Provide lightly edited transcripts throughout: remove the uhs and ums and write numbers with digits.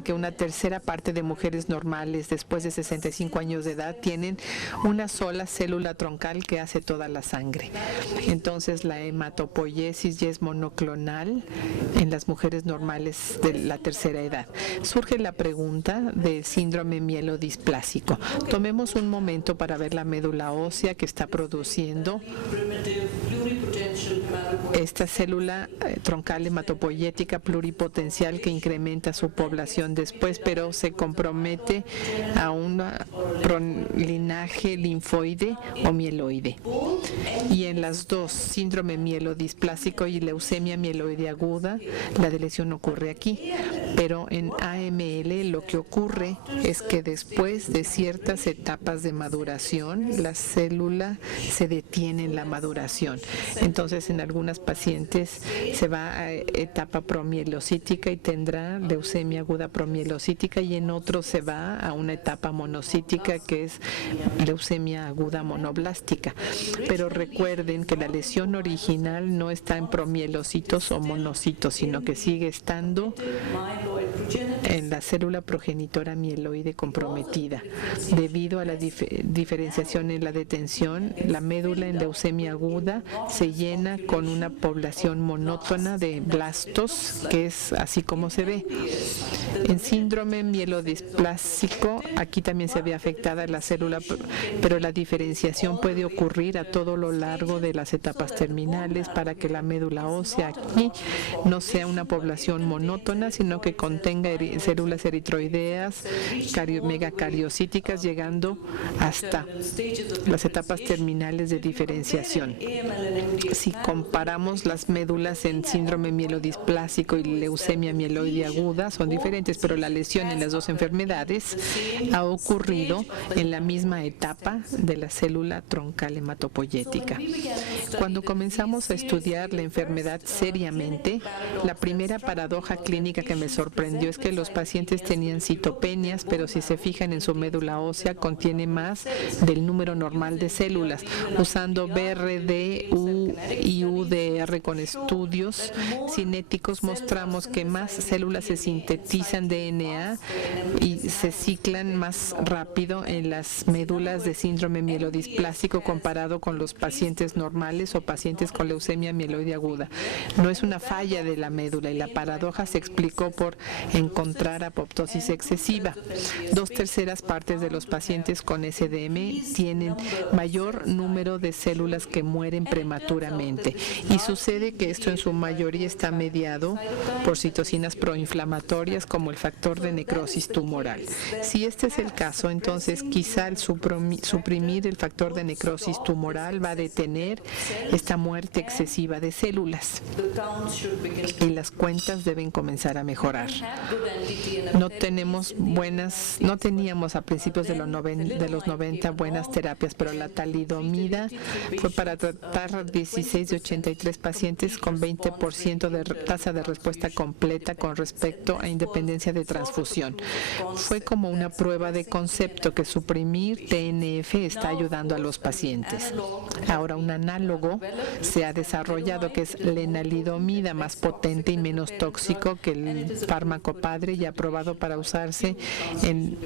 que una tercera parte de mujeres normales después de 65 años de edad tienen una sola célula troncal que hace toda la sangre. Entonces la hematopoiesis ya es monoclonal en las mujeres normales de la tercera edad. Surge la pregunta del síndrome mielodisplásico. Tomemos un momento para ver la médula ósea que está produciendo esta célula troncal hematopoyética pluripotencial que incrementa su población después, pero se compromete a un linaje linfoide o mieloide. Y en las dos, síndrome mielodisplásico y leucemia mieloide aguda, la lesión ocurre aquí. Pero en AML lo que ocurre es que después de ciertas etapas de maduración, la célula se detiene en la maduración. Entonces, en algunas pacientes se va a etapa promielocítica y tendrá leucemia aguda promielocítica, y en otros se va a una etapa monocítica que es leucemia aguda monoblástica. Pero recuerden que la lesión original no está en promielocitos o monocitos, sino que sigue estando en la célula progenitora mieloide comprometida. Debido a la diferenciación en la detención, la médula en leucemia aguda se llena con una población monótona de blastos, que es así como se ve. En síndrome mielodisplásico, aquí también se ve afectada la célula, pero la diferenciación puede ocurrir a todo lo largo de las etapas terminales para que la médula ósea aquí no sea una población monótona, sino que contenga células eritroideas, megacariocíticas, llegando hasta las etapas terminales de diferenciación. Si comparamos las médulas en síndrome mielodisplásico y leucemia mieloide aguda, son diferentes, pero la lesión en las dos enfermedades ha ocurrido en la misma etapa de la célula troncal hematopoyética. Cuando comenzamos a estudiar la enfermedad seriamente, la primera paradoja clínica que me sorprendió es que los pacientes tenían citopenias, pero si se fijan en su médula ósea contiene más del número normal de células. Usando BRD y UDR con estudios cinéticos mostramos que más células se sintetizan DNA y se ciclan más rápido en las médulas de síndrome mielodisplásico comparado con los pacientes normales o pacientes con leucemia mieloide aguda. No es una falla de la médula, y la paradoja se explicó por encontrar apoptosis excesiva. 2/3 partes de los pacientes con SDM tienen mayor número de células que mueren prematuramente, y sucede que esto en su mayoría está mediado por citocinas proinflamatorias como el factor de necrosis tumoral. Si este es el caso, entonces quizá el suprimir el factor de necrosis tumoral va a detener esta muerte excesiva de células, y las cuentas deben comenzar a mejorar. No teníamos a principios de los 90 buenas terapias, pero la talidomida fue para tratar 16 de 83 pacientes con 20% de tasa de respuesta completa con respecto a independencia de transfusión. Fue como una prueba de concepto que suprimir TNF está ayudando a los pacientes. Ahora un análogo se ha desarrollado que es lenalidomida, más potente y menos tóxico que el fármaco padre, y aprobado para usarse en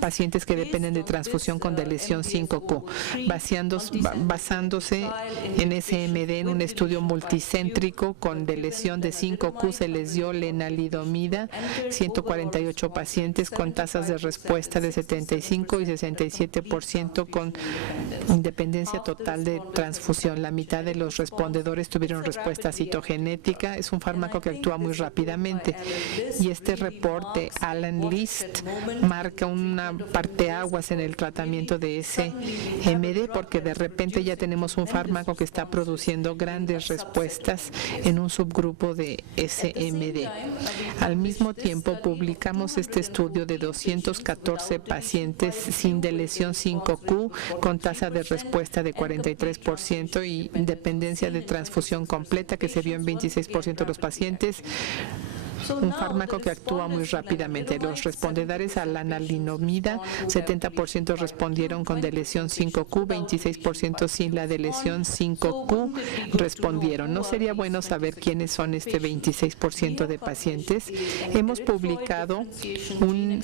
pacientes que dependen de transfusión con deleción 5Q. Basándose en SMD, en un estudio multicéntrico con deleción de 5Q, se les dio lenalidomida 148 pacientes con tasas de respuesta de 75 y 67% con independencia total de transfusión. La mitad de los respondedores tuvieron respuesta citogenética. Es un fármaco que actúa muy rápidamente, y este reporte Alan List marca una parteaguas en el tratamiento de SMD, porque de repente ya tenemos un fármaco que está produciendo grandes respuestas en un subgrupo de SMD. Al mismo tiempo publicamos este estudio de 214 pacientes sin deleción 5Q con tasa de respuesta de 43% y dependencia de transfusión completa, que se vio en 26% de los pacientes, un fármaco que actúa muy rápidamente. Los respondedores a la lenalidomida, 70% respondieron con deleción 5Q, 26% sin la deleción 5Q respondieron. ¿No sería bueno saber quiénes son este 26% de pacientes? Hemos publicado un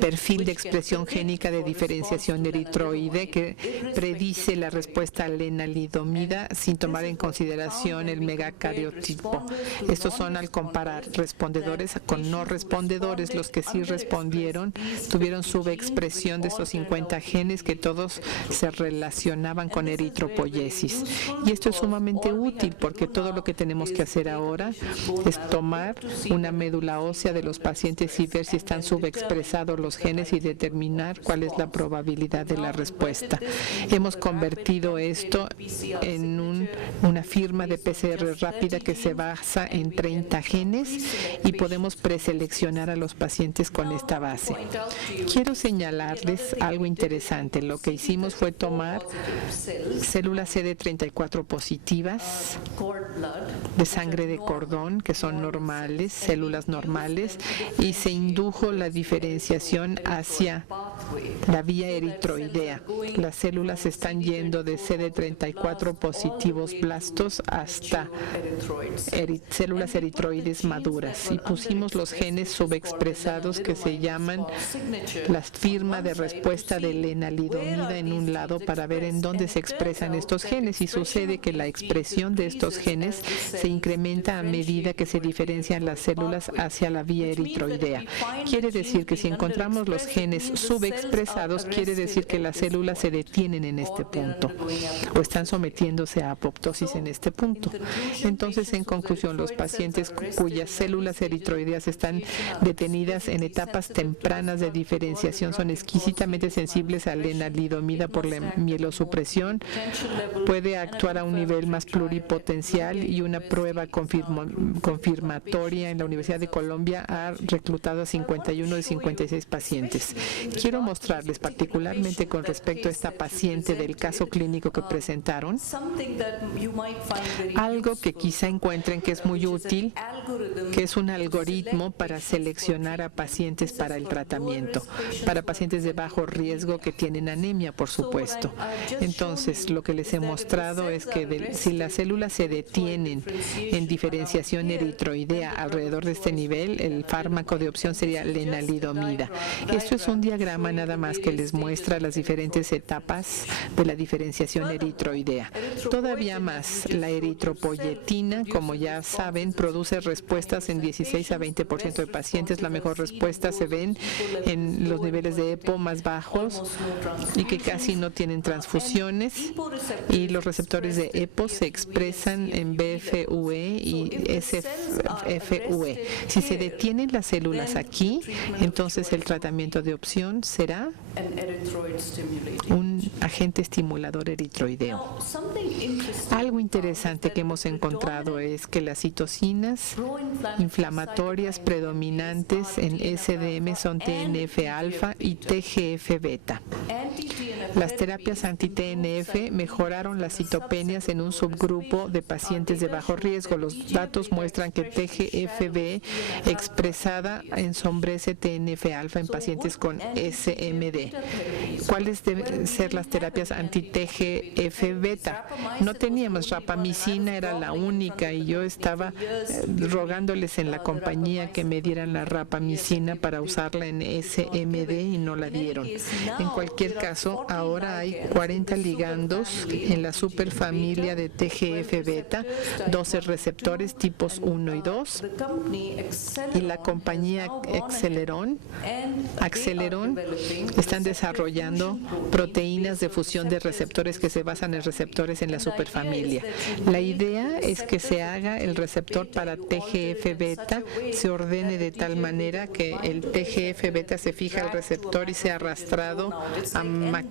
perfil de expresión génica de diferenciación eritroide que predice la respuesta a lenalidomida sin tomar en consideración el megacariotipo. Estos son al comparar respondedores con no respondedores. Los que sí respondieron tuvieron subexpresión de estos 50 genes que todos se relacionaban con eritropoiesis. Y esto es sumamente útil porque todo lo que tenemos que hacer ahora es tomar una médula ósea de los pacientes y ver si están subexpresados los genes y determinar cuál es la probabilidad de la respuesta. Hemos convertido esto en una firma de PCR rápida que se basa en 30 genes y podemos preseleccionar a los pacientes con esta base. Quiero señalarles algo interesante. Lo que hicimos fue tomar células CD34 positivas de sangre de cordón, que son normales, células normales, y se indujo la diferenciación hacia la vía eritroidea. Las células están yendo de CD34 positivos blastos hasta células eritroides maduras y pusimos los genes subexpresados que se llaman la firma de respuesta de lenalidomida en un lado para ver en dónde se expresan estos genes, y sucede que la expresión de estos genes se incrementa a medida que se diferencian las células hacia la vía eritroidea. Quiere decir que si encontramos los genes subexpresados, quiere decir que las células se detienen en este punto o están sometiéndose a apoptosis en este punto. Entonces, en conclusión, los pacientes cuyas células eritroideas están detenidas en etapas tempranas de diferenciación son exquisitamente sensibles a lenalidomida por la mielosupresión, puede actuar a un nivel más pluripotencial, y una prueba confirmatoria en la Universidad de Colombia ha reclutado a 51 de 56 pacientes. Quiero mostrarles particularmente con respecto a esta paciente del caso clínico que presentaron, algo que quizá encuentren que es muy útil, que es un algoritmo para seleccionar a pacientes para el tratamiento, para pacientes de bajo riesgo que tienen anemia, por supuesto. Entonces, lo que les he mostrado es que si las células se detienen en diferenciación eritroidea alrededor de este nivel, el fármaco de opción sería lenalidomida. Esto es un diagrama nada más que les muestra las diferentes etapas de la diferenciación eritroidea. Todavía más, la eritropoyetina, como ya saben, produce respuestas en 16 a 20% de pacientes. La mejor respuesta se ven en los niveles de EPO más bajos y que casi no tienen transfusiones, y los receptores de EPO se expresan en BFUE y SFUE. Si se detienen las células aquí, entonces el tratamiento de opción será un agente estimulador eritroideo. Algo interesante que hemos encontrado es que las citocinas inflamatorias predominantes en SDM son TNF-alfa y TGF-beta. Las terapias anti-TNF mejoraron las citopenias en un subgrupo de pacientes de bajo riesgo. Los datos muestran que TGF-B expresada ensombrece TNF-alfa en pacientes con SMD. ¿Cuáles deben ser las terapias anti-TGF-beta? No teníamos rapamicina, era la única, y yo estaba rogándoles en la compañía que me dieran la rapamicina para usarla en SMD y no la dieron. En cualquier caso, ahora hay 40 ligandos en la superfamilia de TGF-beta, 12 receptores tipos 1 y 2, y la compañía Acceleron están desarrollando proteínas de fusión de receptores que se basan en receptores en la superfamilia. La idea es que se haga el receptor para TGF-beta, se ordene de tal manera que el TGF-beta se fija al receptor y sea arrastrado a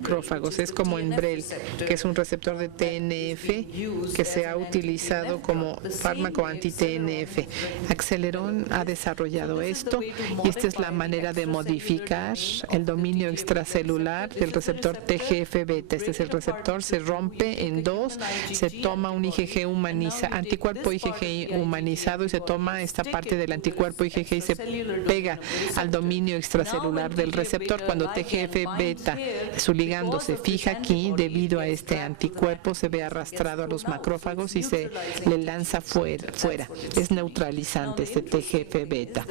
macrófagos. Es como Enbrel, que es un receptor de TNF que se ha utilizado como fármaco anti-TNF. Acceleron ha desarrollado esto y esta es la manera de modificar el dominio extracelular del receptor TGF-beta. Este es el receptor, se rompe en dos, se toma un IgG anticuerpo IgG humanizado y se toma esta parte del anticuerpo IgG y se pega al dominio extracelular del receptor. Cuando TGF-beta, su ligando, se fija aquí, debido a este anticuerpo, se ve arrastrado a los macrófagos y se le lanza fuera. Es neutralizante este TGF-beta.